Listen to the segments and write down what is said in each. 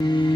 Ram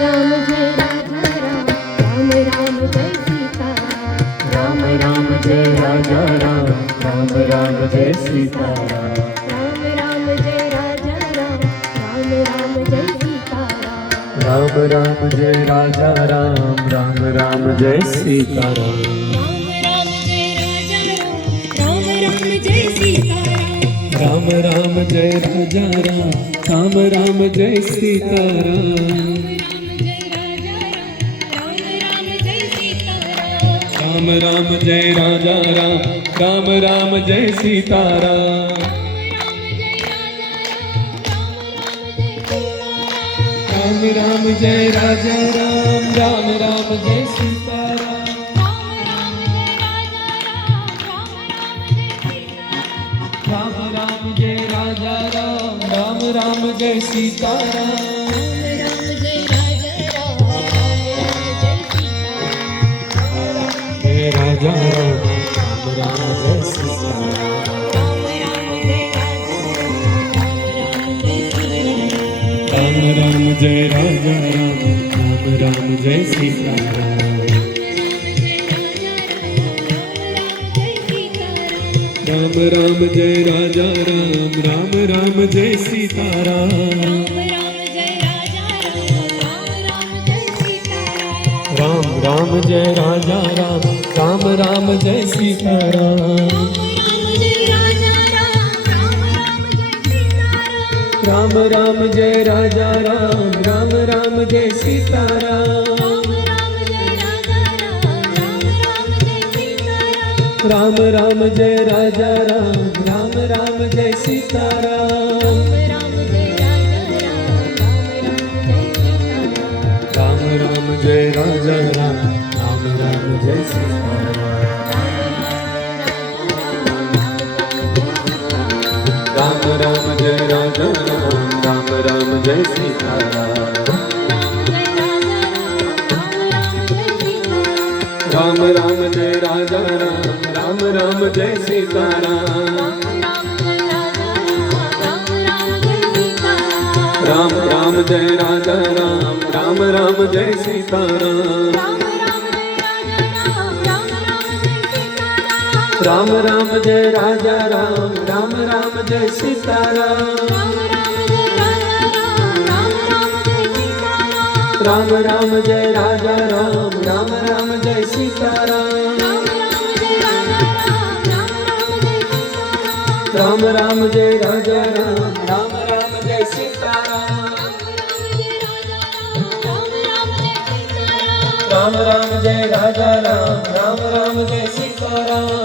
Ram Jai Raja Ram Ram Jai Sita Ram Ram Jai Raja Ram Ram Jai Sita Ram Ram Jai Raja Ram Jai Sita Ram Ram Jai Raja Ram Jai Sita Ram Ram Jai Raja Ram Jai Sita Ram Ram Jai Raja Ram Jai Sita Ram Ram Jai Raja Ram Jai Sita Ram Ram Jai Raja Ram Jai Sita Jai Raja Ram Jai Sita Ram Ram Jai Raja Ram Jai Sita Ram Ram Jai Raja Ram Jai Sita Ram Ram Jai Raja Ram Jai Sita Ram Ram Jai Raja Ram Jai Sita Ram Ram Jai Raja Ram Jai Sita Ram Ram Jai Raja Ram Jai Sita Ram Ram Jai Raja Ram Jai Sita Ram Ram Jai Raja Ram Jai Sita Ram Ram Jai Raja Ram Jai Sita Ram Ram Jai Raja Ram Jai Sita Ram Ram Jai Raja Ram Jai Sita Ram Ram Jai Raja Ram Jai Sita Ram Ram Jai Raja Ram Jai Sita